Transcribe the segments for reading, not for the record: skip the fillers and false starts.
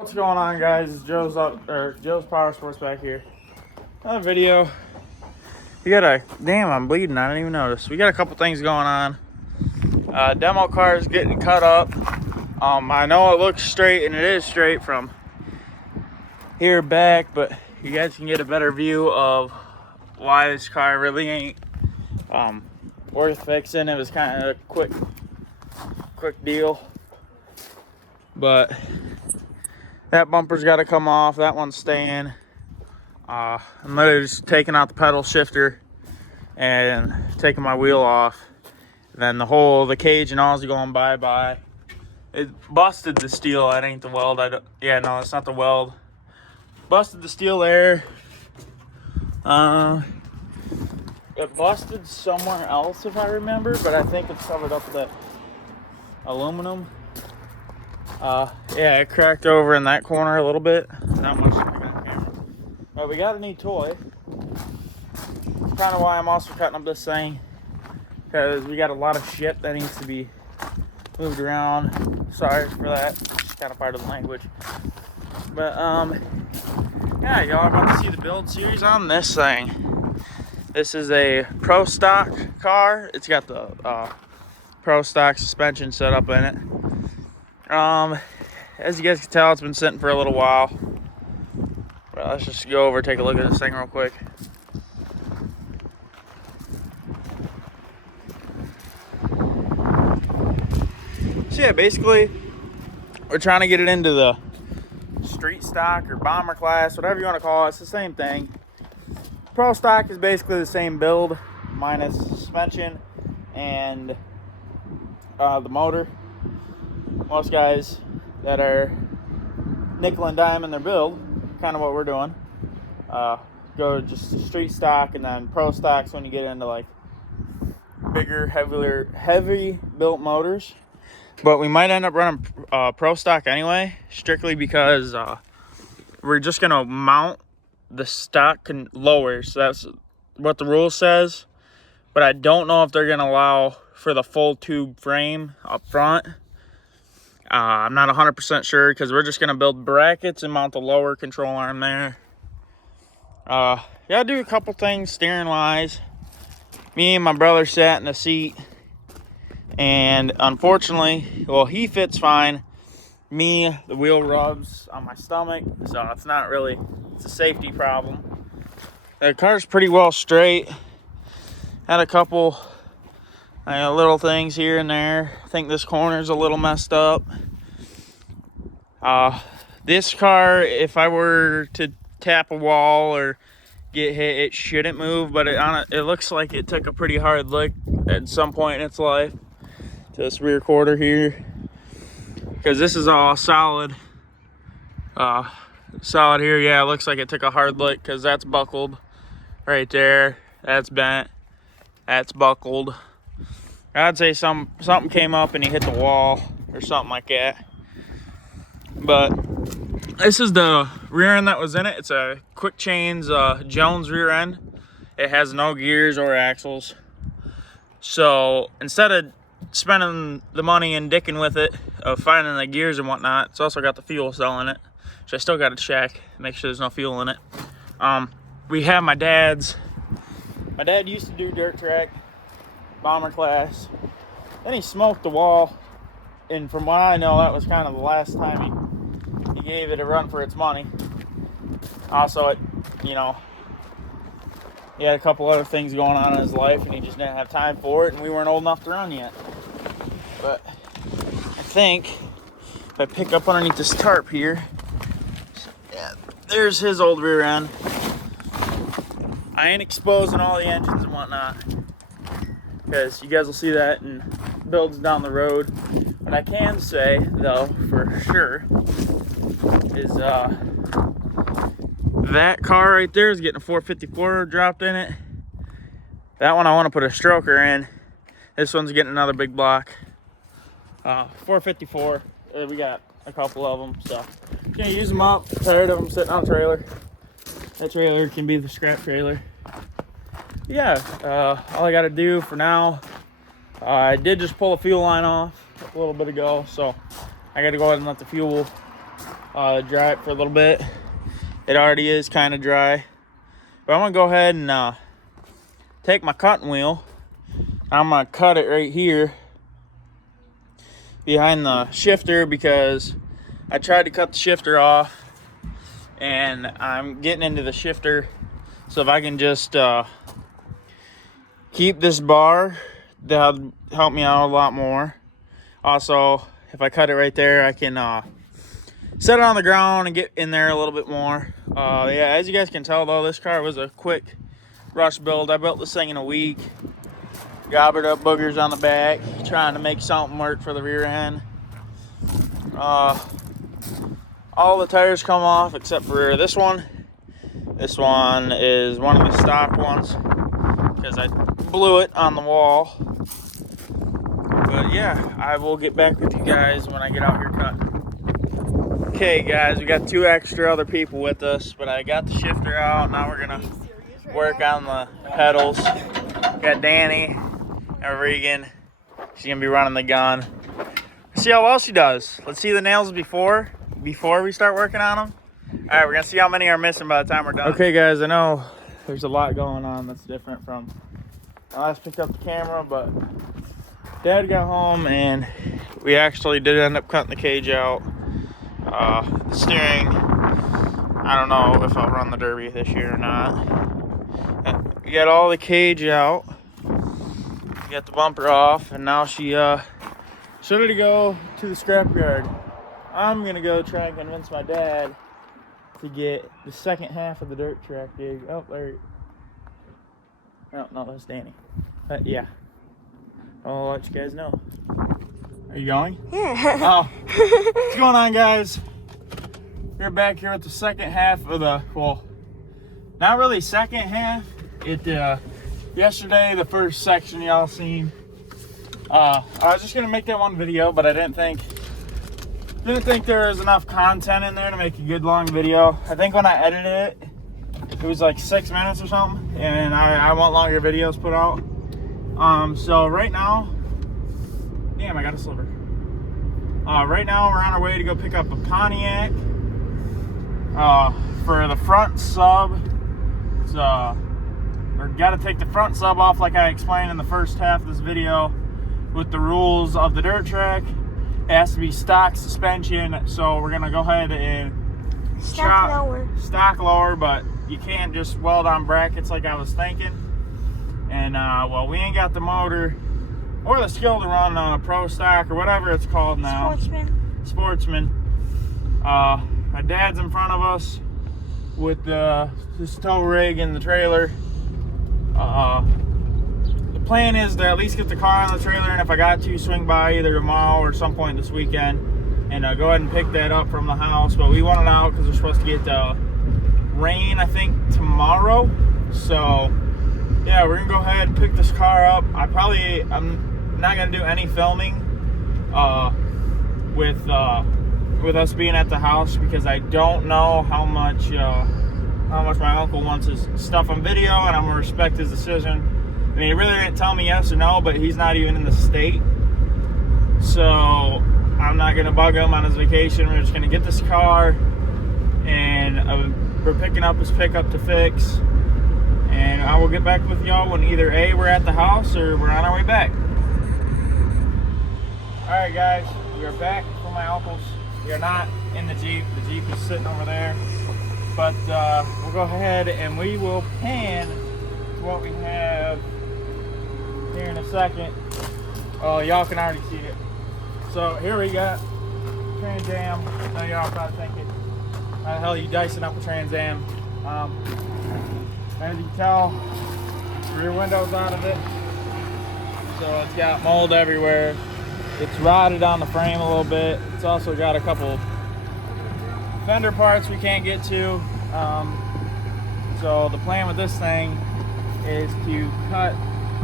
What's going on, guys? It's Joe's Power Sports back here. Another video. I'm bleeding. I didn't even notice. We got a couple things going on. Demo car is getting cut up. I know it looks straight, and it is straight from here back, but you guys can get a better view of why this car really ain't worth fixing. It was kind of a quick deal, but that bumper's got to come off. That one's staying. I'm literally just taking out the pedal shifter and taking my wheel off. Then the cage and all's going bye-bye. It busted the steel. That ain't the weld. No, it's not the weld. Busted the steel there. It busted somewhere else, if I remember, but I think it's covered up with that aluminum. It cracked over in that corner a little bit. Not much on camera. But we got a new toy. Kind of why I'm also cutting up this thing, because we got a lot of shit that needs to be moved around. Sorry for that. It's kind of part of the language. But y'all are about to see the build series on this thing. This is a Pro Stock car. It's got the Pro Stock suspension set up in it. As you guys can tell, it's been sitting for a little while. But let's just go over and take a look at this thing real quick. So yeah, basically, we're trying to get it into the street stock or bomber class, whatever you want to call it. It's the same thing. Pro Stock is basically the same build, minus suspension and the motor. Most guys that are nickel and dime in their build, kind of what we're doing, go just street stock, and then Pro Stocks when you get into like bigger, heavy built motors. But we might end up running Pro Stock anyway, strictly because we're just gonna mount the stock lower. So that's what the rule says. But I don't know if they're gonna allow for the full tube frame up front. I'm not 100% sure, because we're just going to build brackets and mount the lower control arm there. Do a couple things steering wise. Me and my brother sat in the seat, and unfortunately, well, he fits fine. Me, the wheel rubs on my stomach, so it's a safety problem. The car's pretty well straight. Had a couple little things here and there. I think this corner's a little messed up. This car, if I were to tap a wall or get hit, it shouldn't move, but it looks like it took a pretty hard lick at some point in its life to this rear quarter here, because this is all solid here. Yeah, it looks like it took a hard lick, because that's buckled right there, that's bent, that's buckled. I'd say something came up and he hit the wall or something like that. But this is the rear end that was in it. It's a Quick Chains Jones rear end. It has no gears or axles. So instead of spending the money and dicking with it, of finding the gears and whatnot, it's also got the fuel cell in it, which I still got to check, make sure there's no fuel in it. We have my dad's. My dad used to do dirt track, bomber class. Then he smoked the wall, and from what I know, that was kind of the last time he gave it a run for its money. Also, he had a couple other things going on in his life, and he just didn't have time for it, and we weren't old enough to run yet. But I think if I pick up underneath this tarp here, there's his old rear end. I ain't exposing all the engines and whatnot, because you guys will see that in builds down the road. What I can say, though, for sure, is that car right there is getting a 454 dropped in it. That one I want to put a stroker in. This one's getting another big block. 454. We got a couple of them, so gonna use them up. Tired of them sitting on a trailer. That trailer can be the scrap trailer. All I got to do for now, I did just pull a fuel line off a little bit ago, so I got to go ahead and let the fuel dry it for a little bit. It already is kind of dry. But I'm gonna go ahead and take my cutting wheel. I'm gonna cut it right here behind the shifter because I tried to cut the shifter off and I'm getting into the shifter. So if I can just keep this bar, that'll help me out a lot more. Also, if I cut it right there, I can set it on the ground and get in there a little bit more. Yeah, as you guys can tell though, this car was a quick rush build. I built this thing in a week. Gobbled up boogers on the back, trying to make something work for the rear end. All the tires come off except for this one. This one is one of the stock ones because I blew it on the wall. But yeah, I will get back with you guys when I get out here cutting. Okay guys, we got 2 extra other people with us, but I got the shifter out. Now we're gonna work on the pedals. Got Danny and Regan. She's gonna be running the gun. See how well she does. Let's see the nails before we start working on them. All right, we're gonna see how many are missing by the time we're done. Okay guys, I know there's a lot going on that's different from when I last picked up the camera, but Dad got home and we actually did end up cutting the cage out. The steering, I don't know if I'll run the Derby this year or not. We got all the cage out. We got the bumper off, and now she's ready to go to the scrapyard. I'm gonna go try and convince my dad to get the second half of the dirt track dig. Oh, there. No, that's Danny. Yeah. I'll let you guys know. Are you going? Yeah. Oh. What's going on, guys? We're back here with the second half of the, well, not really second half. Yesterday, the first section y'all seen. I was just gonna make that one video, but I didn't think there was enough content in there to make a good long video. I think when I edited it was like 6 minutes or something, and I want longer videos put out. So right now, damn, I got a sliver. Right now we're on our way to go pick up a Pontiac. For the front sub, we're gotta take the front sub off like I explained in the first half of this video with the rules of the dirt track. It has to be stock suspension, so we're gonna go ahead and stock lower, but you can't just weld on brackets like I was thinking. And well, we ain't got the motor or the skill to run on a pro stock or whatever it's called now. Sportsman. My dad's in front of us with his tow rig and the trailer. The plan is to at least get the car on the trailer, and if I got to, swing by either tomorrow or some point this weekend and go ahead and pick that up from the house. But we want it out because we're supposed to get rain, I think, tomorrow. So yeah, we're gonna go ahead and pick this car up. I'm not gonna do any filming with us being at the house because I don't know how much my uncle wants his stuff on video, and I'm gonna respect his decision. I mean, he really didn't tell me yes or no, but he's not even in the state, so I'm not gonna bug him on his vacation. We're just gonna get this car, and we're picking up his pickup to fix, and I will get back with y'all when either A, we're at the house or we're on our way back. All right, guys, we are back from my uncle's. We are not in the Jeep. The Jeep is sitting over there. But we'll go ahead and we will pan to what we have here in a second. Oh, y'all can already see it. So here we got Trans Am. Now y'all probably thinking, how the hell are you dicing up a Trans Am? As you can tell, rear window's out of it. So it's got mold everywhere. It's rotted on the frame a little bit. It's also got a couple fender parts we can't get to. So the plan with this thing is to cut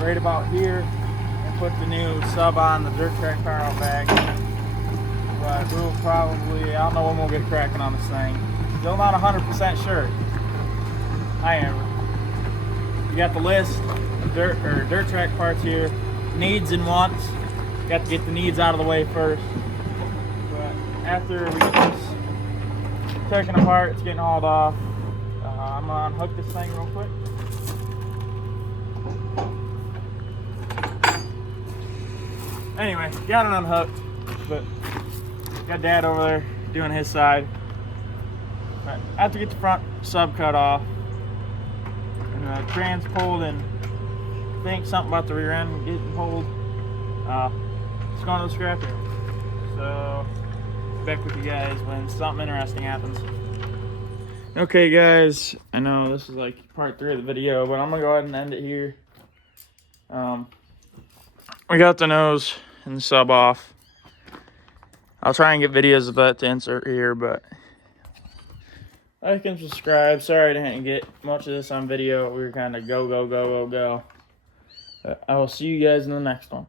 right about here and put the new sub on the dirt track car out back. But we'll probably, I don't know when we'll get cracking on this thing. Still not 100% sure. I am. You got the list of dirt track parts here, needs and wants. Got to get the needs out of the way first. But after we get this taken apart. It's getting hauled off. I'm gonna unhook this thing real quick. Anyway, got it unhooked, but got Dad over there doing his side. Right, I have to get the front sub cut off. And the trans pulled, and I think something about the rear end getting pulled. It's going to the scrapyard. So, back with you guys when something interesting happens. Okay guys, I know this is like part 3 of the video, but I'm gonna go ahead and end it here. We got the nose and the sub off. I'll try and get videos of that to insert here, but like and subscribe. Sorry I didn't get much of this on video. We were kind of go. But I will see you guys in the next one.